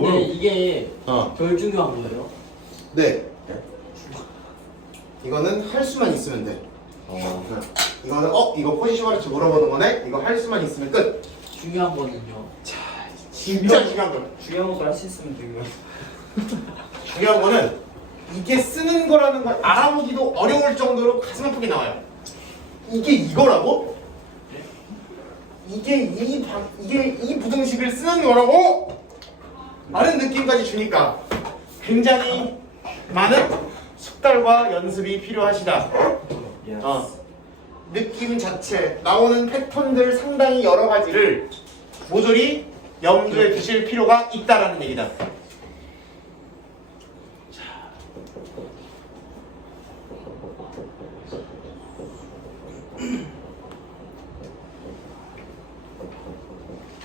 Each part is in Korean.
근데 이게 어. 덜 중요한 거예요? 네. 이거는 할 수만 있으면 돼. 이거는 이거 포지션 마르치 물어보는 거네. 이거 할 수만 있으면 끝. 중요한 거는요. 진짜 중요한 거. 중요한 걸 할 수 있으면 되는 거야. 중요한 거는 이게 쓰는 거라는 걸 알아보기도 어려울 정도로 가슴 아프게 나와요. 이게 이거라고? 이게 이 부등식을 쓰는 거라고? 라는 느낌까지 주니까 굉장히 많은 숙달과 연습이 필요하시다. 느낌 자체, 나오는 패턴들 상당히 여러 가지를 모조리 염두에 두실 필요가 있다라는 얘기다.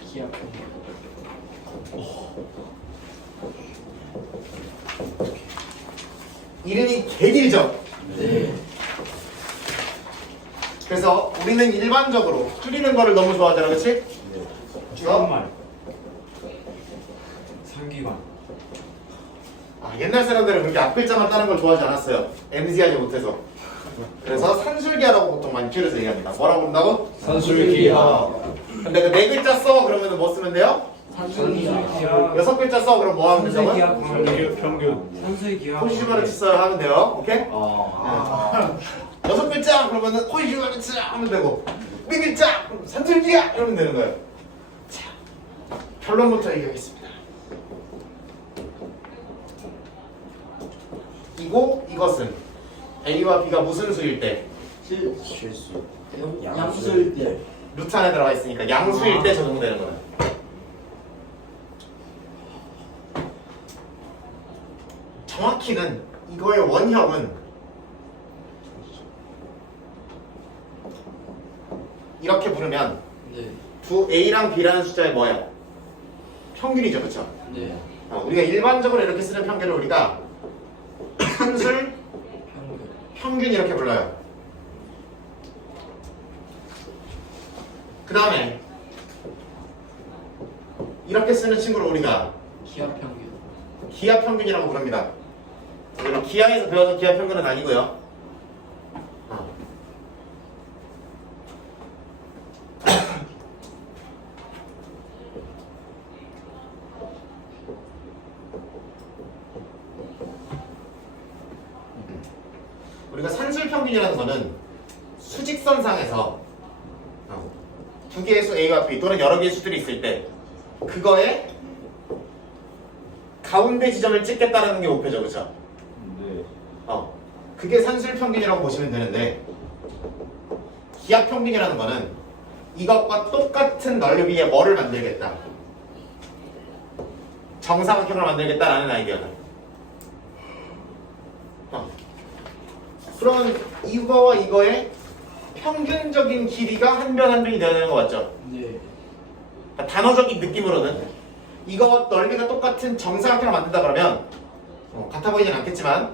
기압. 이름이 개길죠? 네. 그래서 우리는 일반적으로 줄이는 거를 너무 좋아하잖아, 그치? 주말 상기관. 옛날 사람들은 그렇게 앞글자만 따는 걸 좋아하지 않았어요. MZ하지 못해서. 그래서 산술기하라고 보통 많이 줄여서 얘기합니다. 뭐라고 부른다고? 산술기하. 근데 그 네 글자 써 그러면 뭐 쓰면 돼요? 산술기압. 여섯 글자 써 그럼 뭐 하면 된다고요? 산술기하 평균. 산술기하. 포지션을 써야 하면 돼요. 오케이? 아. 여섯 글자 그러면은 포지션을 써 하면 되고 네 글자 그럼 산술기야 이러면 되는 거예요. 자, 결론부터 얘기하겠습니다. 이것은 A와 B가 무슨 수일 때? 실수. 양수일 때. 루트 안에 들어가 있으니까 양수일 때 적용되는 거예요. 정확히는 이거의 원형은 이렇게 부르면 네. 두 A랑 B라는 숫자의 뭐예요? 평균이죠, 그렇죠? 네. 우리가 일반적으로 이렇게 쓰는 평균을 우리가 산술 평균. 평균 이렇게 불러요. 그 다음에 이렇게 쓰는 친구를 우리가 기압 평균. 기하 평균이라고 부릅니다. 물론 기하에서 배워서 기하 평균은 아니고요. 우리가 산술 평균이라는 거는 수직선상에서 두 개의 수 A와 B 또는 여러 개의 수들이 있을 때 그거에 가운데 지점을 찍겠다라는 게 목표죠, 그렇죠? 네. 그게 산술 평균이라고 보시면 되는데 기하 평균이라는 거는 이것과 똑같은 넓이의 뭐를 만들겠다? 정사각형을 만들겠다라는 아이디어다. 그러면 이거와 이거의 평균적인 길이가 한 변 한 변이 되어야 되는 거 맞죠? 네. 그러니까 단어적인 느낌으로는 이거 넓이가 똑같은 정사각형을 만든다 그러면 같아 보이진 않겠지만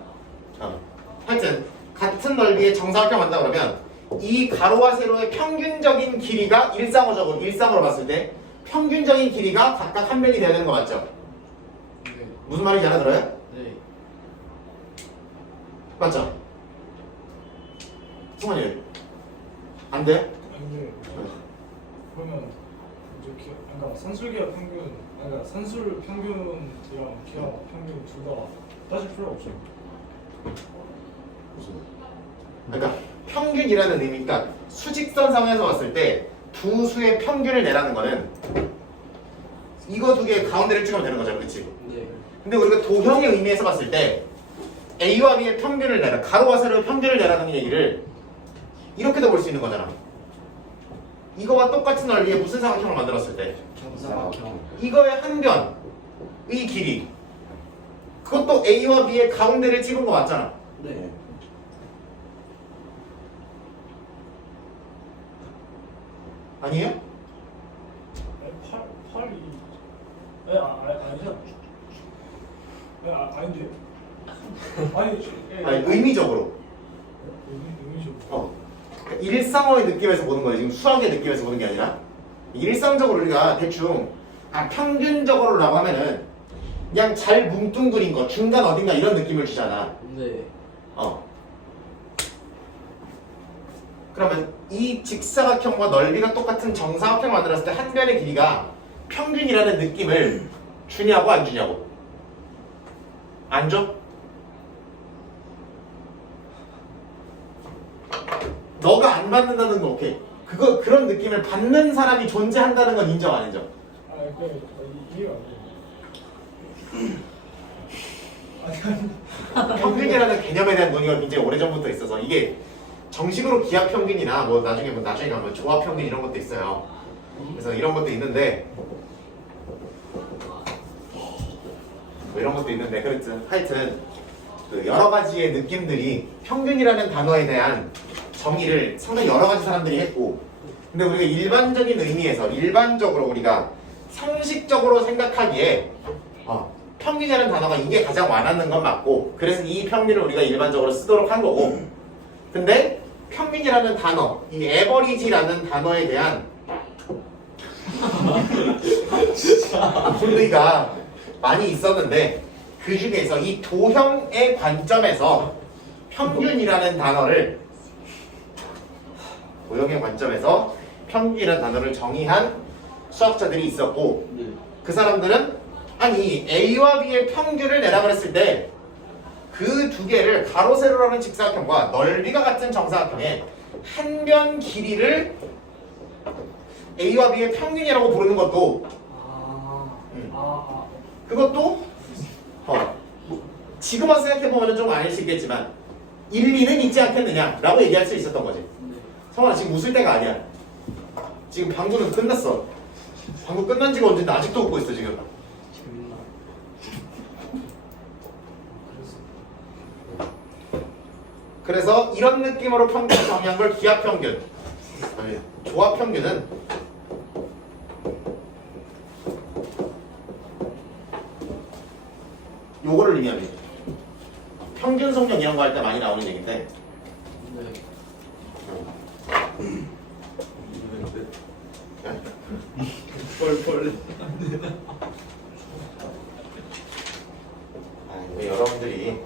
하여튼 같은 넓이의 정사각형을 만든다 그러면 이 가로와 세로의 평균적인 길이가 일상으로 봤을 때 평균적인 길이가 각각 한 변이 되는 거 맞죠? 네. 무슨 말인지 알아들어요? 네. 맞죠? 승환이 안 돼? 아니 그러면 이제 그러니까 산술기하 평균, 그러니까 산술 평균이랑 기하 평균 둘 다 따질 필요가 없어요. 그러니까 평균이라는 의미가 수직선상에서 봤을 때 두 수의 평균을 내라는 거는 이거 두 개의 가운데를 찍으면 되는 거죠, 그렇지? 네. 근데 우리가 도형의 의미에서 봤을 때 A와 B의 평균을 내라, 가로와 세로의 평균을 내라는 얘기를 이렇게도 볼 수 있는 거잖아. 이거와 똑같은 넓이의 무슨 사각형을 만들었을 때 정사각형. 이거의 한 변의 길이 그것도 A와 B의 가운데를 찍은 거 맞잖아. 네. 아니에요? 팔이 아니죠? 아닌데. 아니 의미적으로 의미적으로. 그러니까 일상어의 느낌에서 보는 거예요. 지금 수학의 느낌에서 보는 게 아니라 일상적으로 우리가 대충 평균적으로라고 하면은 그냥 잘 뭉뚱그린 거 중간 어딘가 이런 느낌을 주잖아. 네. 그러면 이 직사각형과 넓이가 똑같은 정사각형을 만들었을 때 한 변의 길이가 평균이라는 느낌을 주냐고 안 주냐고? 안 줘? 너가 안 받는다는 건 오케이. 그런 느낌을 받는 사람이 존재한다는 건 인정 안 인정? 이해가 안 돼. 평균이라는 개념에 대한 논의가 굉장히 오래전부터 있어서 이게 정식으로 기하평균이나 뭐 나중에 가면 조합평균 이런 것도 있어요. 그래서 이런 것도 있는데 그렇든 하여튼 그 여러 가지의 느낌들이 평균이라는 단어에 대한 정의를 상당히 여러 가지 사람들이 했고, 근데 우리가 일반적인 의미에서 일반적으로 우리가 상식적으로 생각하기에 평균이라는 단어가 이게 가장 와닿는 건 맞고, 그래서 이 평균을 우리가 일반적으로 쓰도록 한 거고, 근데 평균이라는 단어, 이 에버리지라는 단어에 대한 논의가 많이 있었는데, 그 중에서 이 도형의 관점에서 평균이라는 단어를 정의한 수학자들이 있었고, 그 사람들은 아니 A와 B의 평균을 내라 그랬을 때 그 두 개를 가로 세로라는 직사각형과 넓이가 같은 정사각형의 한 변 길이를 A와 B의 평균이라고 부르는 것도 그것도 지금 와서 생각해보면 좀 아닐 수 있겠지만 일리는 있지 않겠느냐라고 얘기할 수 있었던 거지. 성환아 지금 웃을 때가 아니야. 지금 방구는 끝났어. 방구 끝난 지가 언젠데 아직도 웃고 있어 지금. 그래서 이런 느낌으로 평균을 정의한 걸 기하평균, 조합평균은 요거를 의미합니다. 평균 속력 이런 거 할 때 많이 나오는 얘기인데, 왜 여러분들이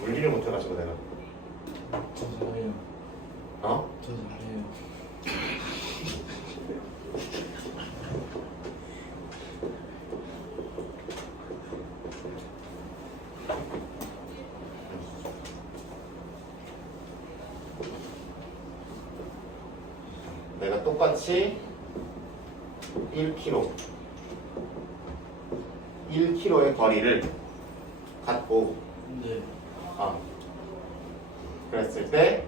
물리를 못해가지고 내가 저 잘해요. 저 잘해요. 내가 똑같이 1km의 거리를 갖고 네. 그랬을 때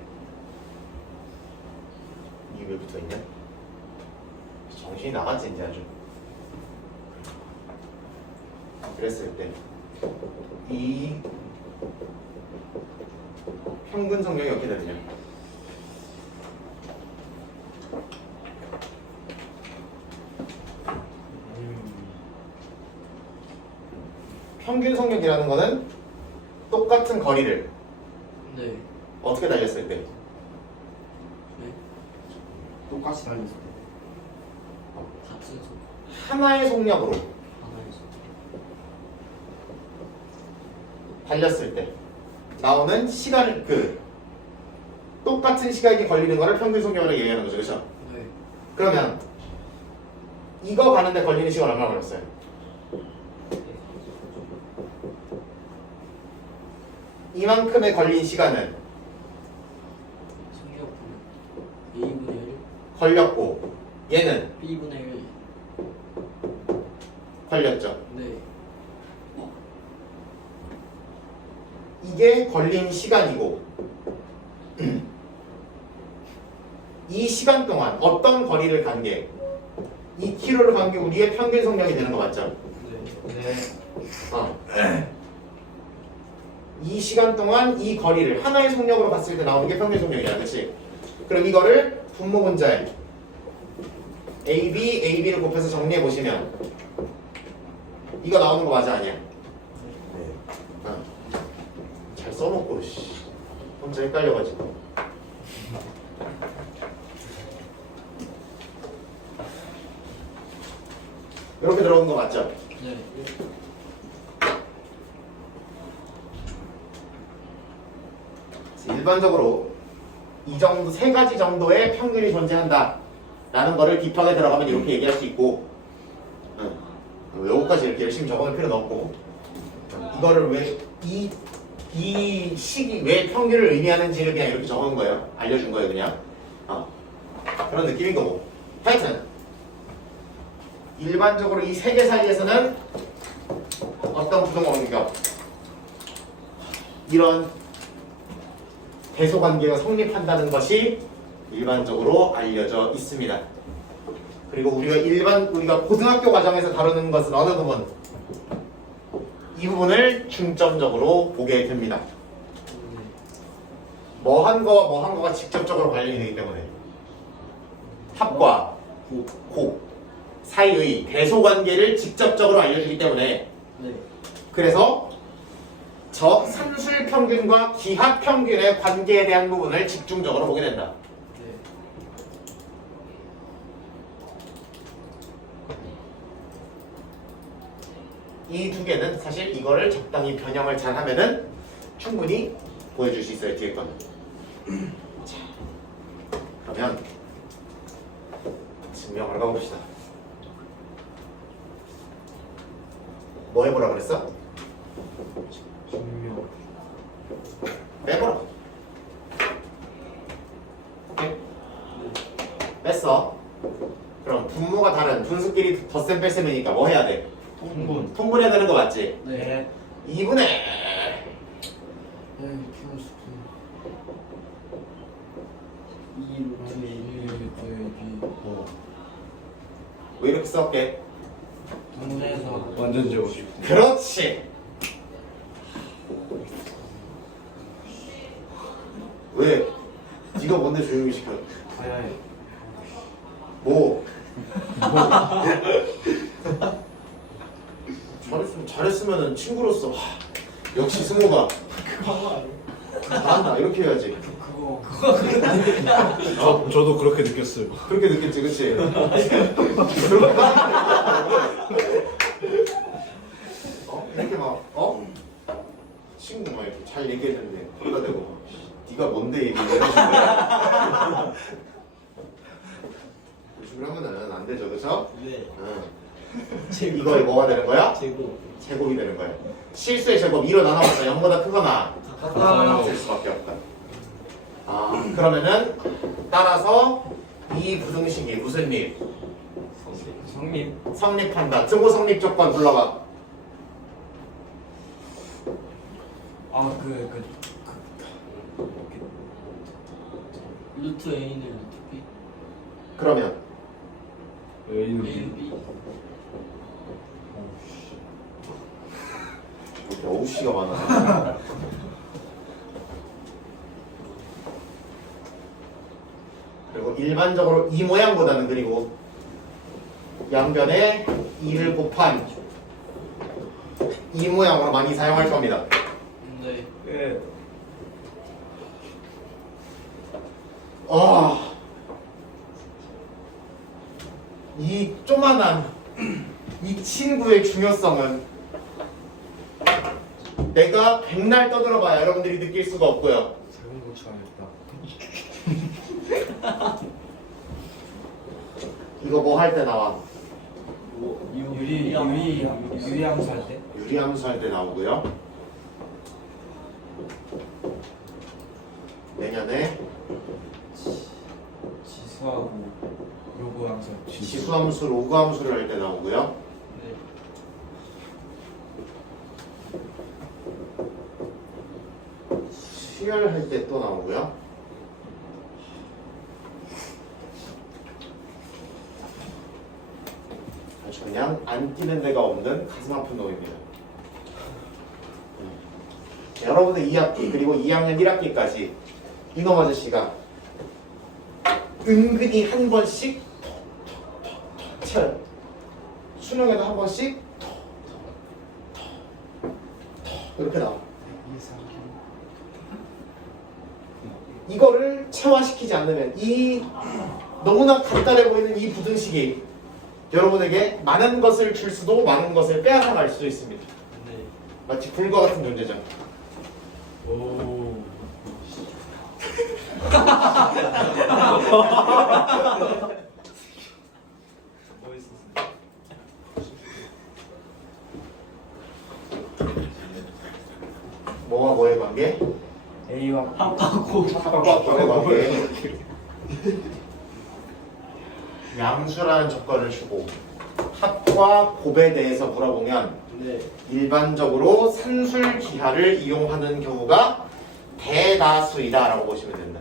이게 왜 붙어있냐? 정신이 나갔지 이제 아주. 그랬을 때 이 평균 속력이 어떻게 되느냐? 평균 속력이라는 거는 똑같은 거리를 네. 어떻게 달렸을 때 네. 똑같이 달렸을 때. 같은 속 하나의 속력으로 하나에서. 달렸을 때 나오는 시간을 똑같은 시간이 걸리는 거를 평균 속력으로 얘기하는 거죠, 그렇죠? 네. 그러면 이거 가는데 걸리는 시간 얼마나 걸렸어요? 이만큼의 걸린 시간은 성격 A분의 1, 걸렸고 얘는 B분의 1. 걸렸죠. 네. 이게 걸린 시간이고 이 시간 동안 어떤 거리를 간 게 2km를 간 게 우리의 평균 속력이 되는 거 맞죠? 네. 이 시간 동안 이 거리를 하나의 속력으로 봤을 때 나오는 게 평균 속력이야, 그렇지? 그럼 이거를 분모 분자에 AB, AB를 곱해서 정리해 보시면 이거 나오는 거 맞아 아니야? 잘 써놓고 씨. 혼자 헷갈려가지고. 이렇게 들어온 거 맞죠? 네. 일반적으로 이 정도 세 가지 정도의 평균이 존재한다 라는 거를 딥하게 들어가면 이렇게 얘기할 수 있고, 요거까지 이렇게 열심히 적어놓을 필요는 없고, 이거를 왜 이 식이 왜 평균을 의미하는지를 그냥 이렇게 적어놓은 거예요. 알려준 거예요 그냥. 그런 느낌인 거고. 하여튼 일반적으로 이 세 개 사이에서는 어떤 부등원격 이런 대소관계가 성립한다는 것이 일반적으로 알려져 있습니다. 그리고 우리가 고등학교 과정에서 다루는 것은 어느 부분? 이 부분을 중점적으로 보게 됩니다. 뭐 한 거와 뭐 한 거가 직접적으로 관련이 되기 때문에 합과 곱 사이의 대소관계를 직접적으로 알려주기 때문에, 네. 그래서 산술평균과 기하평균의 관계에 대한 부분을 집중적으로 보게 된다. 네. 이 두 개는 사실 이거를 적당히 변형을 잘 하면은 충분히 보여줄 수 있어요, 뒤에 거는. 자, 그러면 증명을 가봅시다. 뭐 해보라 그랬어? 증명. 빼보라. 오케이? 뺐어. 그럼 분모가 다른 분수끼리 덧셈 뺄셈이니까 뭐 해야 돼? 통분. 통분해야 되는 거 맞지? 네. 2분의 플러스 2 루트 왜 이렇게 썼게? 분해서 완전 재고 싶어. 그렇지. 왜? 네가 뭔데 조용히 시켜? 아야야. 뭐? 잘했으면은 친구로서 역시 승호가 잘한다 이렇게 해야지. 저도 그렇게 느꼈어요. 그렇게 느꼈지, 그치? 이렇게 막 친구 막 이렇게 잘 얘기했는데 거기다 대고 네가 뭔데 얘기해 이런 식으로 하면은 안 되죠, 그쵸? 네. 이거에 뭐가 되는 거야? 제곱. 제곱이 되는 거야. 실수의 제곱 2로 나눠봤자 0보다 크거나 같다. 될 수밖에 없다. 그러면은 따라서 이 부등식이 무슨 립? 성립. 성립한다. 증오 성립 조건 불러봐. 루트 A는 루트 B. 그러면 A는 B. 이렇게 어우씨가 많아. 그리고 일반적으로 이 모양보다는 그리고 양변에 2를 곱한 이 모양으로 많이 사용할 겁니다. 네. 예. 이 조만한 이 친구의 중요성은 내가 백날 떠들어봐야 여러분들이 느낄 수가 없고요. 작은 거 쳐야겠다. 이거 뭐 할 때 나와? 유리함수 할 때? 유리함수 할 때 나오고요. 내년에 지수하고 요구함수. 지수함수, 로그함수를 할 때 나오고요. 네. 수열할 때 또 나오고요. 아주 그냥 안 뛰는 데가 없는 가슴 아픈 놈입니다. 여러분들 2학기 그리고 2학년 1학기까지 이놈 아저씨가 은근히 한 번씩 쳐요. 수능에도 한 번씩 이렇게 나와. 이거를 체화시키지 않으면 이 너무나 간단해 보이는 이 부등식이 여러분에게 많은 것을 줄 수도 많은 것을 빼앗아갈 수도 있습니다. 네. 마치 불과 같은 존재죠. 오. 멋있었어. 뭐와 뭐의 관계? A와 합하고 합과 곱의 관계. 양수라는 조건을 주고 합과 곱에 대해서 물어보면 네. 일반적으로 산술 기하를 이용하는 경우가 대다수이다 라고 보시면 된다.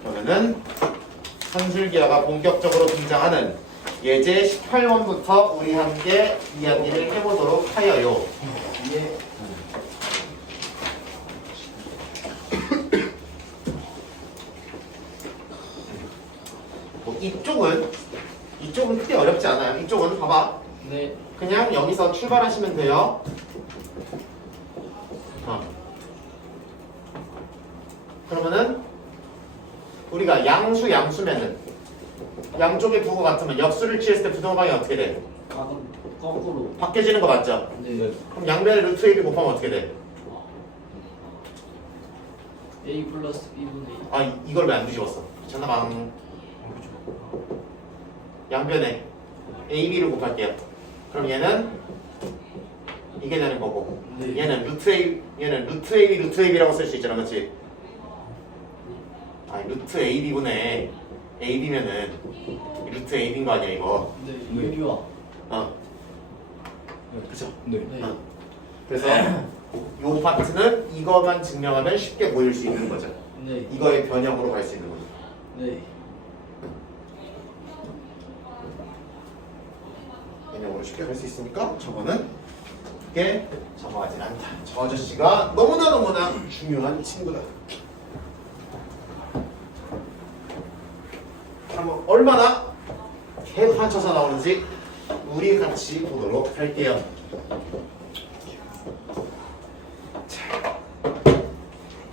그러면은 산술 기하가 본격적으로 등장하는 예제 18번부터 우리 함께 이야기를 해보도록 하여요. 예. 뭐 이쪽은 크게 어렵지 않아요. 이쪽은 봐봐. 네. 그냥 여기서 출발하시면 돼요. 그러면은 우리가 양수면은 양쪽의 부호 같으면 역수를 취했을 때 부등호방이 어떻게 돼? 거꾸로. 바뀌어지는 거 맞죠? 네. 그럼 양변에 루트 AB 곱하면 어떻게 돼? A 플러스 B분의 아 이걸 왜 안 뒤집었어? 전화방 양변에 AB를 곱할게요. 그럼 얘는 이게 되는 거고 네. 얘는 루트 AB라고 쓸 수 있잖아, 그렇지? 아 루트 AB분의 AB면은 루트 AB인 거 아니야 이거? 네. 유리화. 그쵸? 네. 네. 그래서 요 파트는 이거만 증명하면 쉽게 보일 수 있는 거죠. 네. 이거의 변형으로 갈 수 있는 거죠. 네. 변형으로 쉽게 갈 수 있으니까 저거는 크게 적어하진 않다. 저 아저씨가 너무나 중요한 친구다. 그럼 얼마나 개판쳐서 나오는지 우리 같이 보도록 할게요. 자,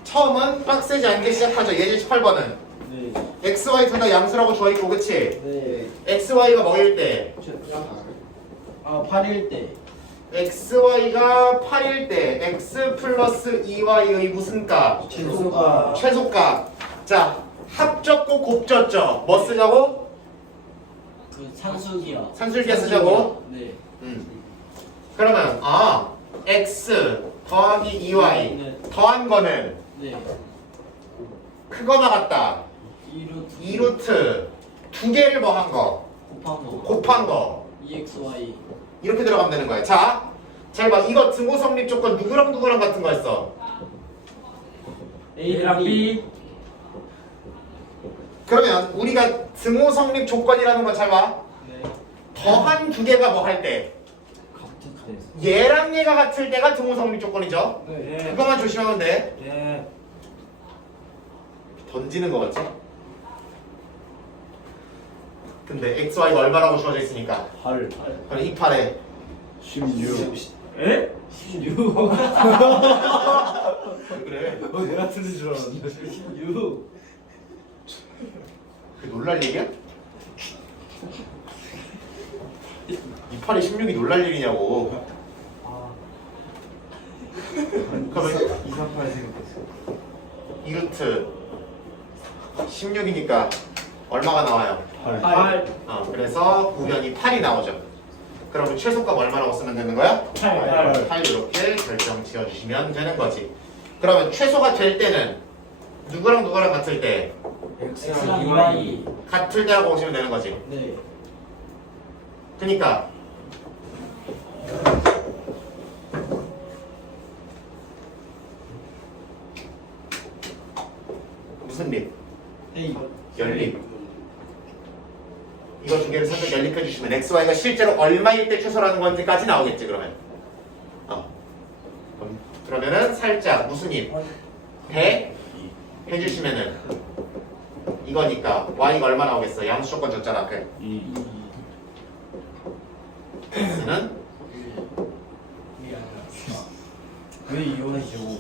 처음은 빡세지 않게 시작하죠. 예제 18번은 네. x, y 둘 다 양수라고 주어있고 그치? 네. x, y가 뭐일 때? 8일 때. x, y가 8일 때 x 플러스 2y의 무슨 값? 최소가. 최소값. 자, 합적고 곱졌죠. 뭐 쓰자고? 그 산수기야. 산술기하 쓰자고? 네. 그러면 x 더하기 2y 네. 더한 거는 네. 크거나 같다. 2루트 두 개를 뭐 한 거? 곱한 거. 곱한 거. EXY. 이렇게 들어가면 되는 거야. 자, 잘 봐. 이거 등호 성립 조건 누구랑 같은 거였어? A랑 B. 그러면 우리가 등호 성립 조건이라는 거 잘 봐. 네. 더한 두 개가 뭐 할 때? 같은. 얘랑 얘가 같을 때가 등호 성립 조건이죠. 네. 그거만 조심하면 돼. 네. 던지는 거 같지? 근데 x, y가 얼마라고 주어져 있으니까 8. 그럼 이 팔에 16. 에? 16. 왜 그래? 내가 틀린 줄 알았는데. 16. 그 놀랄 얘기야? 이 팔에 16이 놀랄 일이냐고. 그러면 238 생각했어. 2루트 16이니까 얼마가 나와요? 8. 그래서 구변이 8이 나오죠. 그러면 최소값 얼마라고 쓰면 되는 거야? 8 이렇게 결정 지어주시면 되는 거지. 그러면 최소가 될 때는 누구랑 같을 때? X랑 2Y. 같을 때라고 보시면 되는 거지. 네. 그러니까 무슨 립? A. 연립. 이거 두 개를 살짝 연립해 주시면 x, y가 실제로 얼마일 때 최소라는 건지까지 나오겠지 그러면. 그러면은 살짝 무슨 입? 100 해주시면은 이거니까 y가 얼마 나오겠어? 양수 조건 줬잖아. 그 2. x는 왜 이혼하시고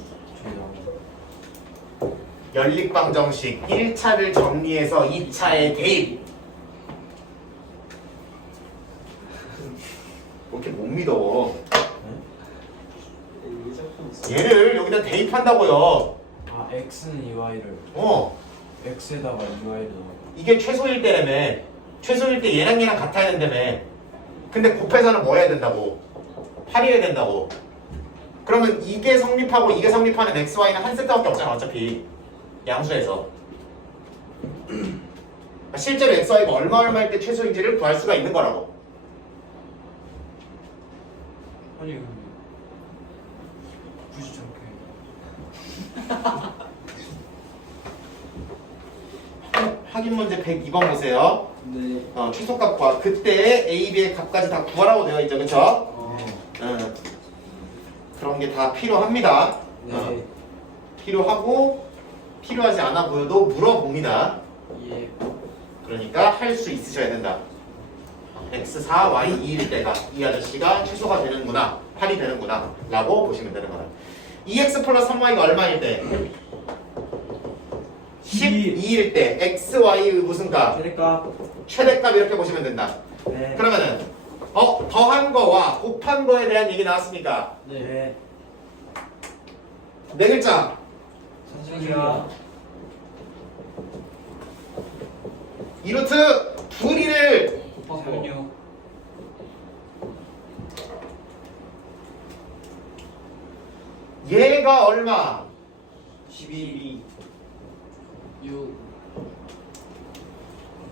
연립방정식 1차를 정리해서 2차에 대입. 뭐 이렇게 못 믿어. 얘를 여기다 대입한다고요. 아 x는 2y를 x에다가 2y를 넣어. 이게 최소일 때라며. 최소일 때 얘랑 얘랑 같아야 된다며. 근데 곱해서는 뭐 해야 된다고? 8이어야 된다고. 그러면 이게 성립하고 이게 성립하는 x, y는 한 세트밖에 없잖아 어차피. 양수에서. 실제로 x, y가 얼마일 때 최소인지를 구할 수가 있는 거라고. 아니 근데 굳이 저렇게 확인 문제 102번 보세요. 네. 최소값 구하. 그때 a, b의 값까지 다 구하라고 되어 있죠, 그렇죠? 그런 게 다 필요합니다. 네. 필요하고 필요하지 않아 보여도 물어봅니다. 예. 그러니까 할 수 있으셔야 된다. x4, y 2일 때가 이 아저씨가 최소가 되는구나, 8이 되는구나 라고 보시면 되는 거다. 2x 플러스 3y가 얼마일 때? 12일 때 x, y 무슨 값? 그러니까 최대값 이렇게 보시면 된다. 네. 그러면은 더한 거와 곱한 거에 대한 얘기 나왔습니까? 네. 네 글자. 선생님이야. 2루트 둘이를 곱하고 얘가 얼마? 12 6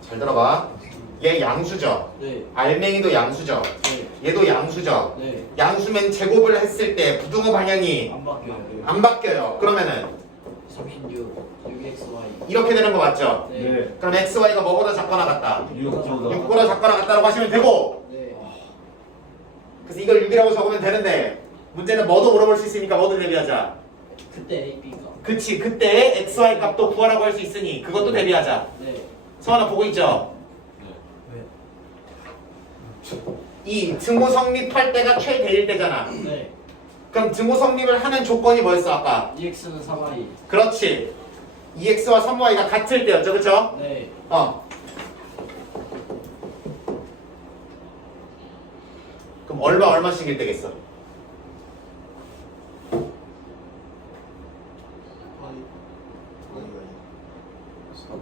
잘 들어봐. 얘 양수죠. 네. 알맹이도 양수죠. 네. 얘도 양수죠. 네. 양수면 제곱을 했을 때 부등호 방향이 안 바뀌어요. 안 바뀌어요. 그러면은 36 6xy. 이렇게 되는 거 맞죠? 네. 그럼 x, y가 뭐보다 작거나 같다? 6보다 6보다 작거나 같다라고 하시면 되고, 네. 그래서 이걸 6이라고 적으면 되는데 문제는 뭐도 물어볼 수 있으니까 뭐도 대비하자. 그때 a b가. 그치, 그때 x, y 값도 구하라고 할 수 있으니 그것도 대비하자. 네. 서하나 보고 있죠? 이 증오 성립할 때가 최대일 때잖아. 네. 그럼 증오 성립을 하는 조건이 뭐였어 아까? 2x는 3y. 그렇지. 2x와 3y가 같을 때였죠, 그쵸? 네. 그럼 얼마씩일 때겠어?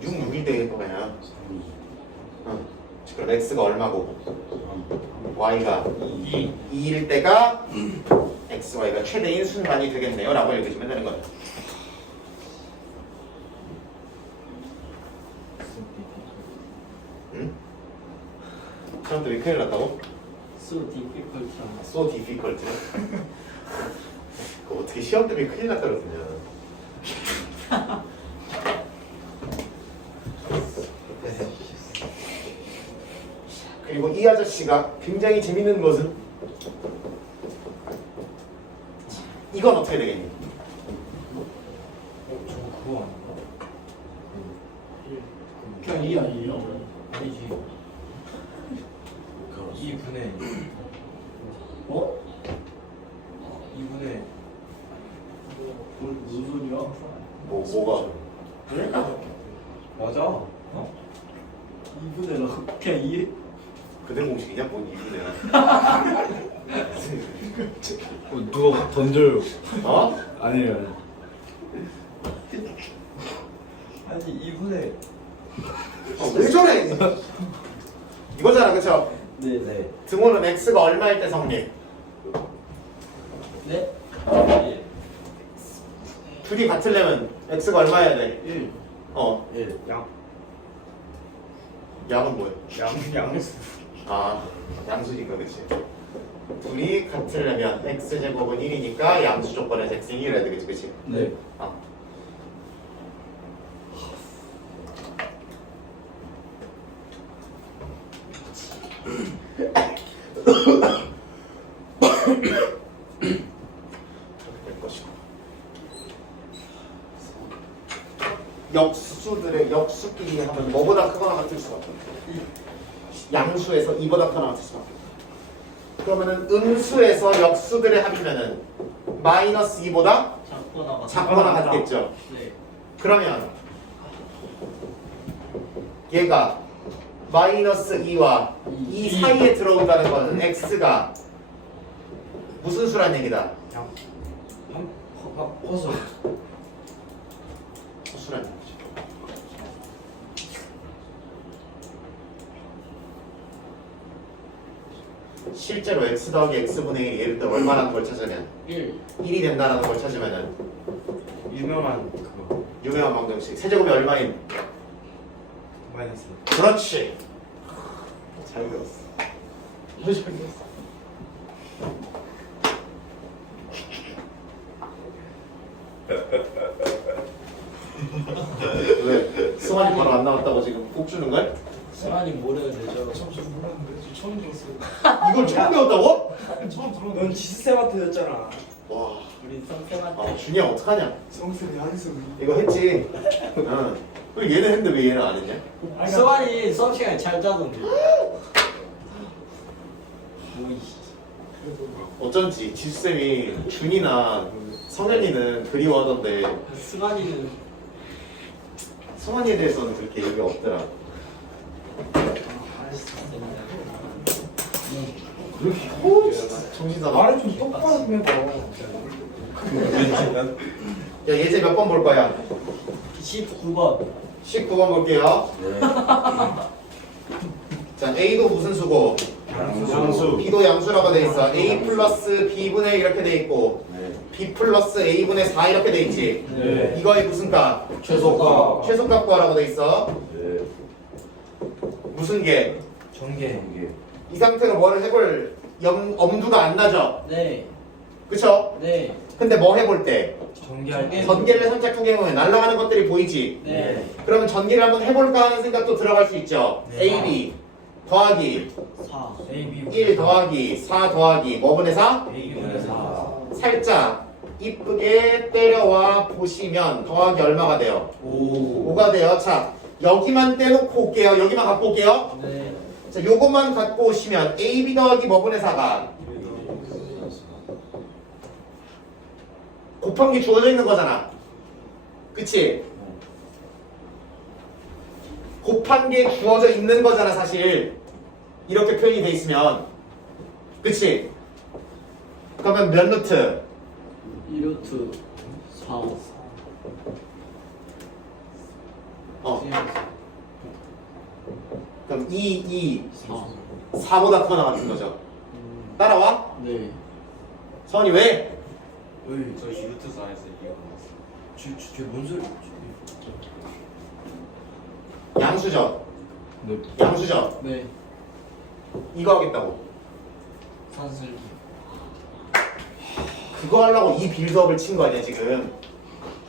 6일 때겠구나. 그럼 x가 얼마고? y가 2일 때가 x, y가 최대인 순간이 되겠네요 라고 읽으시면 되는 거예요. 응? 사람들 왜 큰일 났다고? So difficult. So difficult. 그거 어떻게 시험 때문에 큰일 났다 그러냐. 그리고 이 아저씨가 굉장히 재밌는 것은 이건 어떻게 되겠니? 저거 그거 아닌가? 그냥 이 아니에요? 아니지. 2분의 어? 2분의 무슨 소리야? 뭐가? 그래? 맞아. 2분의 라 그냥 2? 그대 공식이냐? 뭔 이유냐? 누가 던져요. 어? 아니에요. 아니 2분의 왜 저래? 이거잖아, 그쵸? 네네. 등호는 x가 얼마일 때 성립? 네? 예. 둘이 같으려면 x가 얼마여야 돼? 1 1. 양 양은 뭐야? 양수. 아, 양수니까 그치? 둘이 같으려면 x제곱은 1이니까 양수 조건에서 x는 1이어야 되겠지, 그치? 네. 될 것이고. 역수끼리 하면 뭐보다 크거나 같을 수가 없어. 양수에서 2보다 크거나 같을 수가 없어. 그러면은 음수에서 역수들의 합이면은 마이너스 2보다 작거나 같겠죠. 네. 그러면 얘가 마이너스 2와 이 사이에 들어온다는 건 x가 무슨 수란 얘기다? 허수. 수란 얘기죠. 실제로 x 더하기 x분의 1이 예를 들어 얼마라는 걸 찾으면 1이 된다는 걸 찾으면은 유명한 그거. 유명한 방정식 세제곱이 얼마인? 마이너스. 그렇지. 잘 배웠어. 잘 배웠어. 왜? 승환이 바로 안 나왔다고 지금 꼭 주는 거야? 승환이 모르는 되죠. 저 몰랐는데 저 처음 들었어요. 이걸 처음 배웠다고? 처음 들었는데. 넌 지스쌤한테 였잖아. 와, 우리 선생한테. 아, 준이야 어떡하냐? 성슬이 한수. 이거 했지. 응. 왜 얘는 했는데 왜 얘는 안 했냐? 승환이 수업 시간에 잘 자던데. 뭐이. 어쩐지 지수쌤이 준이나 성현이는 그리워하던데 승환이는 성환이에 대해서는 그렇게 얘기가 없더라. 정신 사나. 말을 좀 똑바로 해봐. 야 예제 몇 번 볼 거야? 19번. 19번 볼게요. 자 A도 무슨 수고? 양수. B도 양수라고 돼 있어. A 플러스 B분의 이렇게 돼 있고 B 플러스 A분의 4 이렇게 돼 있지. 네. 이거의 무슨 값? 최소값. 최소값 구하라고 돼 있어. 무슨 게? 전개. 이 상태로 뭐를 해볼 엄두가 안 나죠? 네. 그쵸? 네. 근데 뭐 해볼 때? 전개할 때. 전개를 선택하게 보면 날아가는 것들이 보이지? 네. 그러면 전개를 한번 해볼까 하는 생각도 들어갈 수 있죠? 네. AB 더하기 4. A, B. 1 더하기 4 더하기 뭐분의 4? A, B분의 4. 살짝 이쁘게 때려와 보시면 더하기 얼마가 돼요? 5가 돼요. 자 여기만 떼놓고 올게요. 여기만 갖고 올게요. 네. 자 요것만 갖고 오시면 AB 더하기 뭐분의 4가 곱한 게 주어져 있는 거잖아. 그치? 곱한 게 주어져 있는 거잖아 사실. 이렇게 표현이 돼 있으면. 그치? 그러면 몇 루트? 2루트 4. 그럼 2, 4. 4보다 크거나 같은 거죠. 따라와? 네. 서원이 왜? 어이, 저 유튜브 사에서 이거 나왔어. 뭔 소리? 양수죠. 네. 양수죠. 네. 이거 하겠다고. 산술기. 그거 하려고 이 빌드업을 친 거 아니야 지금.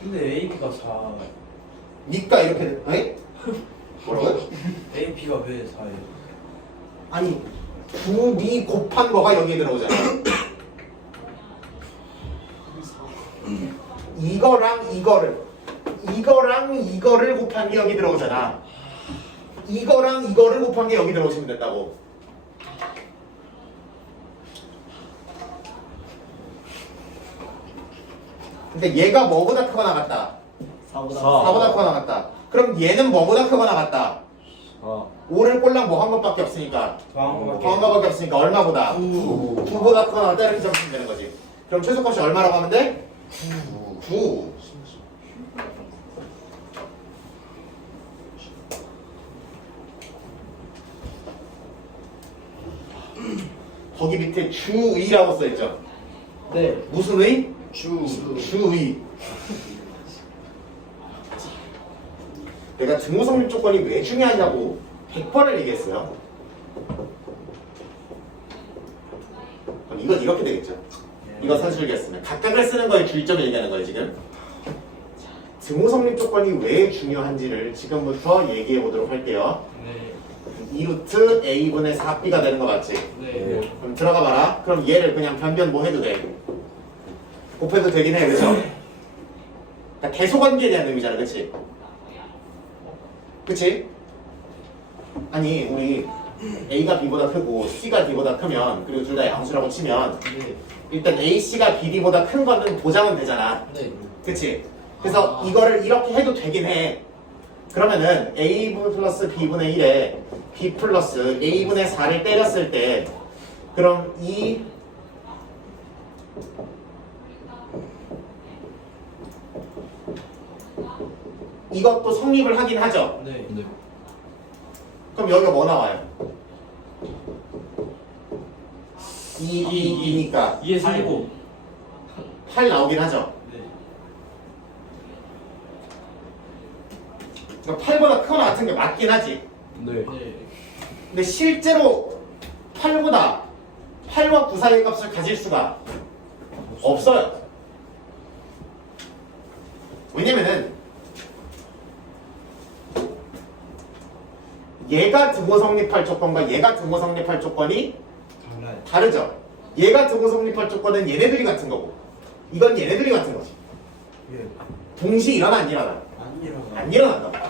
근데 A, B가 4. 니까 이렇게 에? 뭐라고? A, B가 왜 4예요? 아니 9미 곱한 거가 여기에 들어오잖아. 이거랑 이거를 곱한 게 여기 들어오잖아. 이거랑 이거를 곱한 게 여기 들어오시면 된다고. 근데 얘가 뭐보다 크거나 같다? 4보다 4보다 크거나 같다. 그럼 얘는 뭐보다 크거나 같다? 5를 꼴랑 뭐 한 것밖에 없으니까 더한 더한 것밖에 없으니까 얼마보다? 9보다 크거나 같다 이렇게 잡으면 되는 거지. 그럼 최소값이 얼마라고 하면 돼? 9. 거기 밑에 주의라고 써있죠. 네. 무슨 의? 주. 주의. 내가 등호성립 조건이 왜 중요하냐고 100번을 얘기했어요. 그럼 이건 이렇게 되겠죠. 이거 산술기였으면 각각을 쓰는 거에 주의점을 얘기하는 거예요 지금. 등호성립 조건이 왜 중요한지를 지금부터 얘기해 보도록 할게요. 네. 2루트 A분의 4B가 되는 거 맞지? 네. 그럼 들어가 봐라. 그럼 얘를 그냥 변변 뭐 해도 돼. 곱해도 되긴 해. 그쵸? 그러니까 계속관계에 대한 의미잖아. 그치? 그치? 아니 우리 A가 B보다 크고 C가 D보다 크면 그리고 둘 다 양수라고 치면 네. 일단 A, C가 B, D보다 큰 거는 보장은 되잖아. 네. 그치? 그래서 이거를 이렇게 해도 되긴 해. 그러면은 a 플러스 b분의 1에 b 플러스 a분의 4를 때렸을 때 그럼 이것도 성립을 하긴 하죠. 네. 네. 그럼 여기가 뭐 나와요? 2니까 2에서 7. 8 나오긴 하죠. 네. 그러니까 8보다 크거나 같은 게 맞긴 하지. 네. 네. 근데 실제로 8보다 8과 9 사이의 값을 가질 수가 없어요. 왜냐면은 얘가 등호 성립할 조건과 얘가 등호 성립할 조건이 달라요. 다르죠. 얘가 등호 성립할 조건은 얘네들이 같은 거고 이건 얘네들이 같은 거지. 예. 동시에 일어나 안 일어나? 안 일어나. 안 일어난다.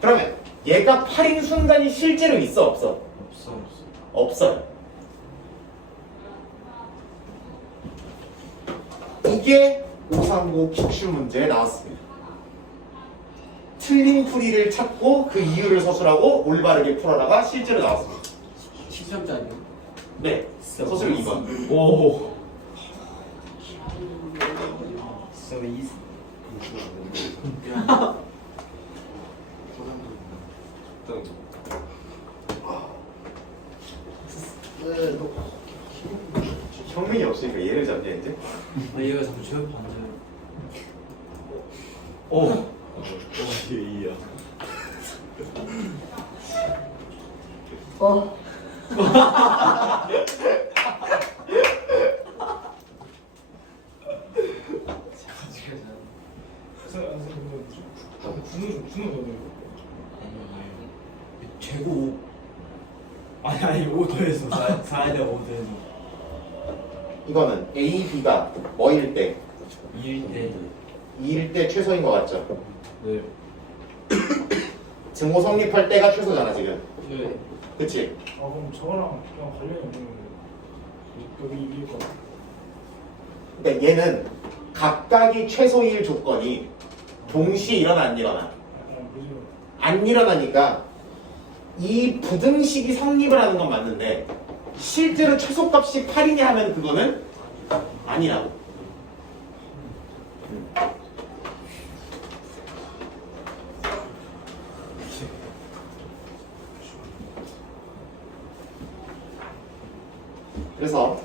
그러면 얘가 8인 순간이 실제로 있어 없어? 없어. 없어요. 이게 539 기출 문제에 나왔습니다. 틀린 풀이를 찾고 그 이유를 서술하고 올바르게 풀어라가 실제로 나왔습니다. 10점짜리. 네, 서술 2번. 오. So easy. 형민이 없으니까 얘를 잡냐 이제? 얘가 자꾸 저 반대로. 오. 이게 이야. 선생님 근데 준우 너네 최고 5. 아니 5도에서 4에 대한 5도에서 이거는 A, B가 뭐일 때? 2일 때 2일 때 최소인 것 같죠? 네. 증오 성립할 때가 최소잖아 지금. 네. 그치? 아 그럼 저거랑 그냥 관련이 없는 여기 이길 거. 그러니까 얘는 각각이 최소일 조건이 동시에 일어나 안 일어나? 그지. 안 일어나니까 이 부등식이 성립을 하는 건 맞는데 실제로 최소값이 8이냐 하면 그거는 아니라고. 그래서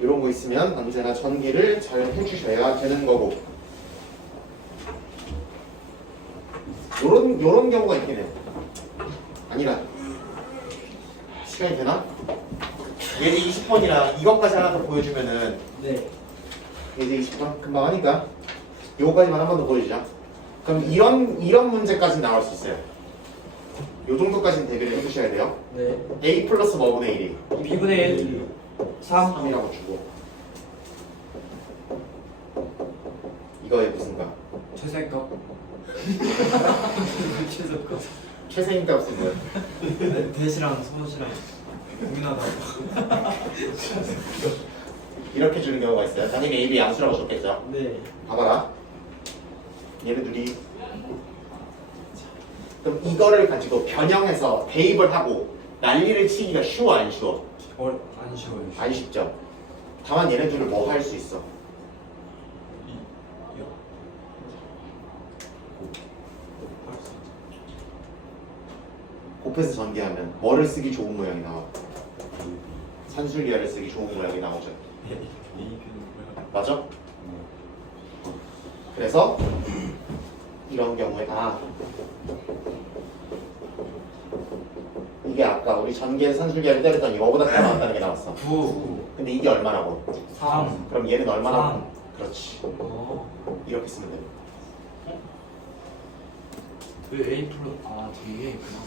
이런 거 있으면 언제나 전기를 잘 해주셔야 되는 거고 요런 경우가 있긴 해요. 아니라 시간이 되나? 얘도 20번이라 이것까지 하나 더 보여주면은 네. 이제 20번 금방 하니까 요거까지만 한 번 더 보여주자. 그럼 이런 문제까지 나올 수 있어요. 요 정도까지는 대비를 해주셔야 돼요. 네. A 플러스 뭐분의 1이 B분의 1 3. 3이라고 주고 이거의 무슨가? 최세값. 최소값. 최세인 값은 뭐야? 대시랑 소시랑 고민하다가 이렇게 주는 경우가 있어요. 당연히 A, B 양수라고 줬겠죠. 네. 봐봐라. 얘네들이 그럼 이거를 가지고 변형해서 대입을 하고 난리를 치기가 쉬워 안 쉬워? 안 쉬워요. 안 쉽죠. 다만 얘네들을 뭐 할 수 있어? 곱해서 전개하면 뭐를 쓰기 좋은 모양이 나와? 산술리아를 쓰기 좋은 모양이 나오죠. 맞아? 그래서 이런 경우에 이게 아까 우리 전개 산술기를 때렸더니 이거보다 더 나왔다는 게 나왔어. 9. 근데 이게 얼마라고? 3. 그럼 얘는 얼마나? 3. 그렇지. 어. 이렇게 쓰면 돼. 왜 A 플러스 뒤에 있구나.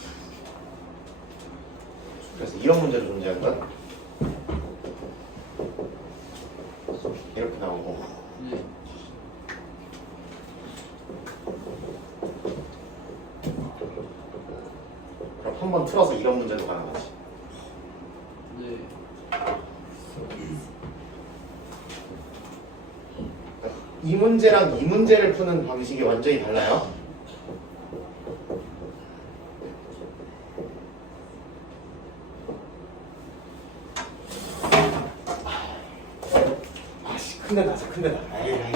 그래서 이런 문제도 존재하는 거야. 이렇게 나오고. 네. 그럼 한 번 틀어서 이런 문제도 가능하지. 네. 이 문제랑 이 문제를 푸는 방식이 완전히 달라요. 아씨 큰데다 큰데다. 에이.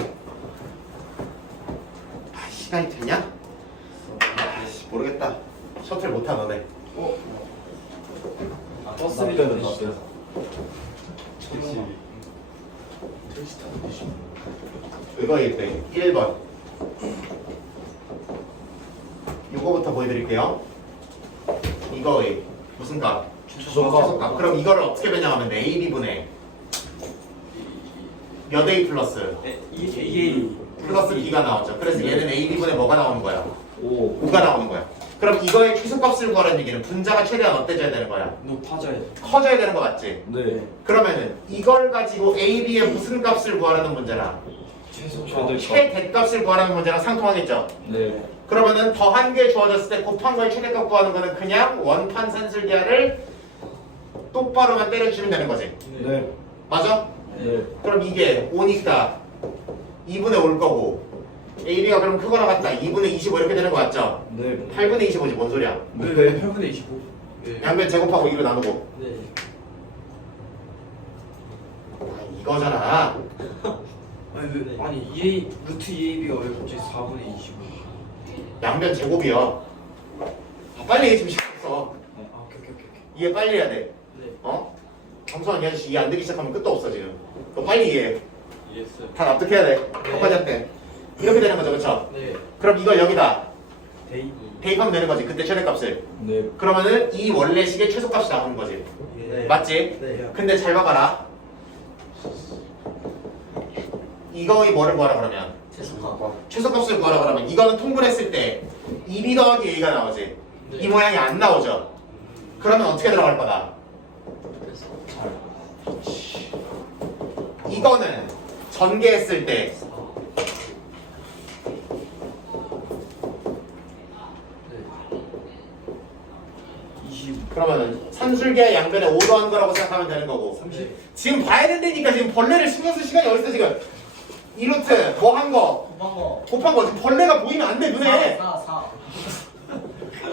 아 시간이 되냐? 아씨 모르겠다. 셔틀 못하 너네. 버스 때는 비는 나 진짜. 택시. 이거일 때 1번. 이거부터 보여드릴게요. 이거의 무슨 값? 최소값. 그럼 이거를 어떻게 변형하면 돼? A, B분의 몇 A 플러스 플러스 B가 나오죠. 그래서 얘는 A, B분의 뭐가 나오는 거야? 5가 나오는 거야. 그럼 이거의 최소값을 구하라는 얘기는 분자가 최대한 어때져야 되는 거야? 높아져야 돼. 커져야 되는 거 맞지? 네. 그러면은 이걸 가지고 A, B의 무슨 값을 구하라는 문제랑 최소 최대값을 구하라는 문제랑 상통하겠죠? 네. 그러면은 더한 개 주어졌을 때 곱한 거의 최대값 구하는 거는 그냥 원판 산술기하를 똑바로만 때려주면 되는 거지. 네. 맞아? 네. 그럼 이게 5니까 2분의 5일 거고 AB가 그럼 크거나 같다. 2분의 25 이렇게 되는 거 맞죠? 네. 8분의 25지 뭔 소리야? 왜 8분의 25? 양변 제곱하고 2로 나누고 네. 이거잖아. 아니 2A 루트 2AB가 왜 갑자기 4분의 25? 양변 제곱이요. 아, 빨리 얘기 좀 시작했어. 아 오케이. 이해 빨리 해야 돼. 네. 어? 정수환 이 아저씨 이해 안 되기 시작하면 끝도 없어 지금. 너 빨리 이해해. 이해했어요. 다 납득해야 돼. 끝까지한테 이렇게 되는 거죠, 그렇죠? 네. 그럼 이걸 여기다 데이. 대입하면 되는 거지. 그때 최대값을. 네. 그러면은 이 원래식의 최소값이 나오는 거지. 네. 맞지? 네. 근데 잘 봐봐라. 이거의 뭐를 구하라 그러면? 최소값. 최소값을 구하라 그러면 이거는 통분했을 때 2b 더하기 a가 나오지. 네. 이 모양이 안 나오죠. 그러면 어떻게 들어갈 거다? 이거는 전개했을 때 네. 20. 그러면은 산술계의 양변에 5 더한 거라고 생각하면 되는 거고 30. 지금 봐야 된다니까. 지금 벌레를 신경 쓸 시간이 어딨어 지금. 이 루트 뭐 한 거 곱한 거. 곱한 거 지금 벌레가 보이면 안 돼 눈에. 4.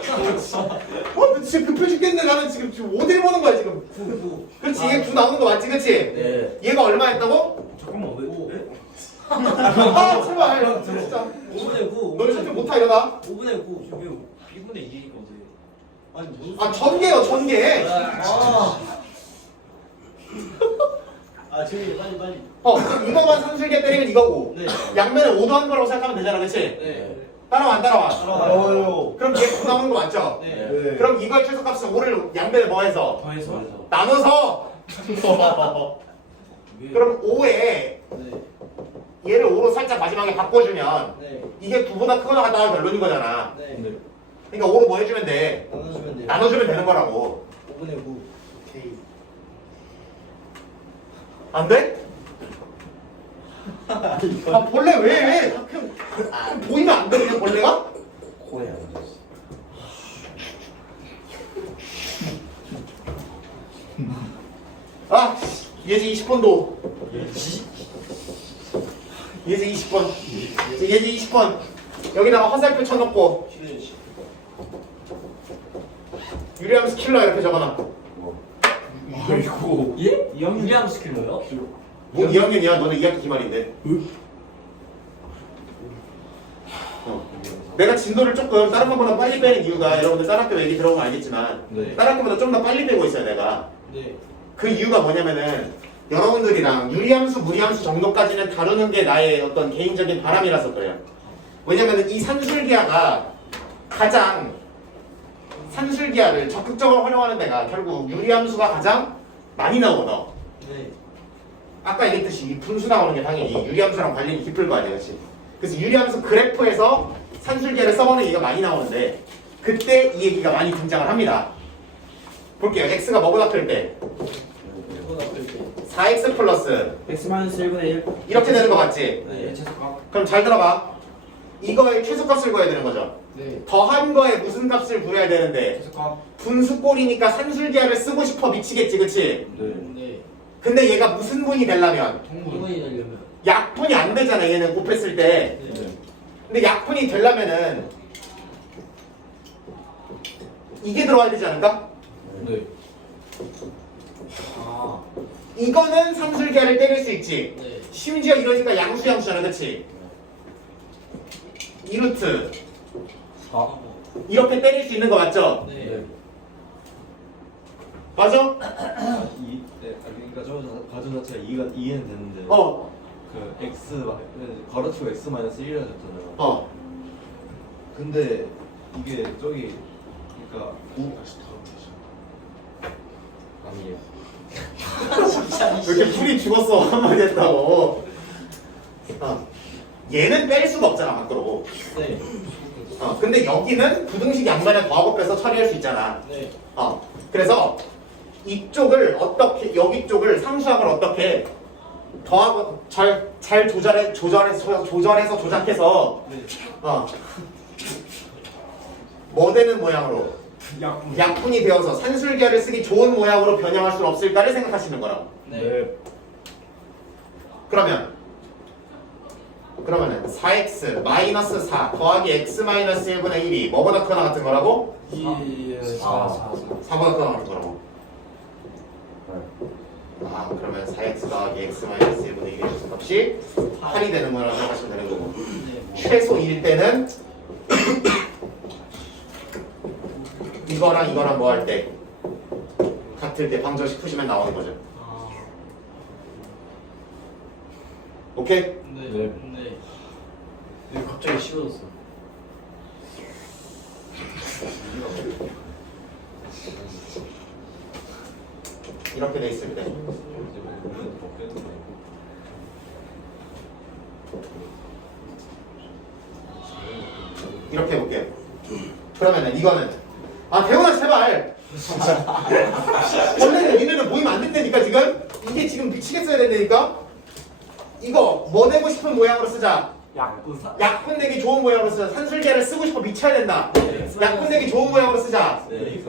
나 지금 급해 죽겠네. 나는 지금 어딜 보는 거야 지금. 9. 그렇지 얘 9 나오는 거 맞지 그렇지? 네. 얘가 얼마 했다고? 잠깐만 왜? 오. 왜? 아 제발 진짜 5분의 9. 너네 진짜 못하 이러다. 5분의 9. 저기요 B분의 2니까 어떻게? 아니 무슨 아 전개요 전개. 아 저기 빨리. 그럼 이거만 산술계 때리면 이거고 네. 양면에 5 더한 거라고 생각하면 되잖아 그렇지? 네. 따라와 안 따라와? 따라와요. 그럼 얘 9 나오는 거 맞죠? 네. 네. 그럼 이거의 최소값은 5를 양면에 뭐 해서? 더해서. 나눠서 그럼 5에 네. 얘를 5로 살짝 마지막에 바꿔주면 네. 이게 9보다 크거나 같다가 결론인 거잖아. 네. 네. 그러니까 5로 뭐 해주면 돼? 나눠주면 돼요. 나눠주면 되는 거라고. 5분의 9. 오케이. 안 돼? 아 벌레 왜? 그냥 보이면 안 돼 그냥 벌레가? 코에 앉았어. 아 예지 20번도 예지 20번 예지 20번 여기다가 화살표 쳐놓고 유리함수 킬러 이렇게 적어놔. 아이고. 예? 2학년 유리함 스킬러요? 뭐 2학년이야? 너는 2학기 기말인데. 내가 진도를 조금 다른 것보다 빨리 빼는 이유가 여러분들 다른 학교 얘기 들어보면 알겠지만 네. 다른 학교보다 좀 더 빨리 빼고 있어요 내가. 네. 그 이유가 뭐냐면은 여러분들이랑 유리함수, 무리함수 정도까지는 다루는 게 나의 어떤 개인적인 바람이라서 그래요. 왜냐면은 이 산술기하가 가장 산술기하를 적극적으로 활용하는 데가 결국 유리함수가 가장 많이 나오거든. 네. 아까 얘기했듯이 이 분수 나오는 게 당연히 유리함수랑 관련이 깊을 거 아니야, 그렇지? 그래서 유리함수 그래프에서 산술기하를 써보는 얘기가 많이 나오는데 그때 이 얘기가 많이 등장을 합니다. 볼게요. x가 뭐보다 클 때? 이거보다 클 때. 4x 플러스 X-1분의 1. 이렇게 되는 거 맞지? 네. 최소값. 그럼 잘 들어봐. 이거의 최소값을 구해야 되는 거죠. 네. 더한 거에 무슨 값을 구해야 되는데 최소값. 분수꼴이니까 산술기하를 쓰고 싶어 미치겠지, 그치? 네. 네. 근데 얘가 무슨 분이 되려면 통분이 되려면 약분이 안 되잖아 얘는 곱했을 때. 네. 근데 약분이 되려면은 이게 들어와야 되지 않을까? 네. 아, 이거는 산술계를 때릴 수 있지. 네. 심지어 이러니까 양수잖아, 그렇지? 2루트 4. 이렇게 때릴 수 있는 거 맞죠? 네. 네. 맞아? 그러니까 저 가정 자체가 2는 됐는데 어, 그 x 괄호치고 x 마이너스 1이라 줬잖아요. 어. 근데 이게 저기 그러니까 아니에요. 왜 이렇게 풀이 죽었어 한마디 했다고. 얘는 뺄 수가 없잖아 밖으로. 네. 근데 여기는 부등식 양면에 더하고 빼서 처리할 수 있잖아. 네. 그래서 이쪽을 어떻게 여기 쪽을 상수항을 어떻게 더하고 잘 조절해서 조작해서 네. 뭐 되는 모양으로 약분이 되어서 산술계를 쓰기 좋은 모양으로 변형할 수 없을까를 생각하시는 거라고. 네. 그러면은 4x 마이너스 4 더하기 x 마이너스 1분의 1이 뭐보다 크거나 같은 거라고? 2, 4, 4보다 크거나 같은 거라고. 그러면 4x 더하기 x 마이너스 1분의 1의 값이 8이 되는 거라고 생각하시면 되는 거고. 네. 최소 1 때는 이거랑 뭐 할 때 같을 때 방정식 푸시면 나오는 거죠. 아, 오케이? 네. 네. 네. 왜 갑자기 쉬워졌어? 이렇게 돼 있을 때 이렇게 해볼게요. 그러면은 이거는 대훈아 제발. 원래는 니네는 보이면 안 된다니까 지금. 이게 지금 미치겠어야 된다니까. 이거 뭐 내고 싶은 모양으로 쓰자. 약분 내기 좋은 모양으로 쓰자. 산술계를 쓰고 싶어 미쳐야 된다. 약분 내기 좋은 모양으로 쓰자. 네.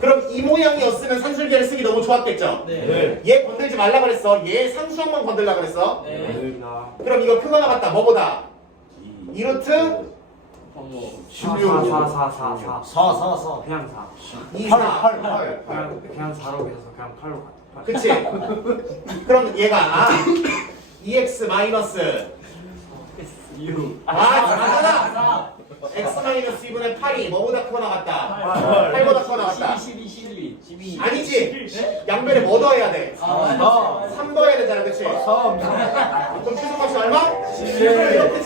그럼 이 모양이었으면 산술계를 쓰기 너무 좋았겠죠. 네. 얘 건들지 말라 그랬어. 얘 상수항만 건들라 그랬어. 네. 그럼 이거 크거나 같다. 뭐보다? 2루트 16. 4. 4. 그냥 4. 2, 4, 8. 그냥 4로 계셔서 그냥 8로 가. 그치? 그럼 얘가 2x 마이너스 잘하잖아. x 마이너스 2분의 8이 뭐보다 크거나 같다? 8보다 크거나 같다. 12. 아니지. 양변에 뭐 더해야 돼? 3 더해야 되잖아, 그치? 그럼 최소값이 얼마? 11. 이렇게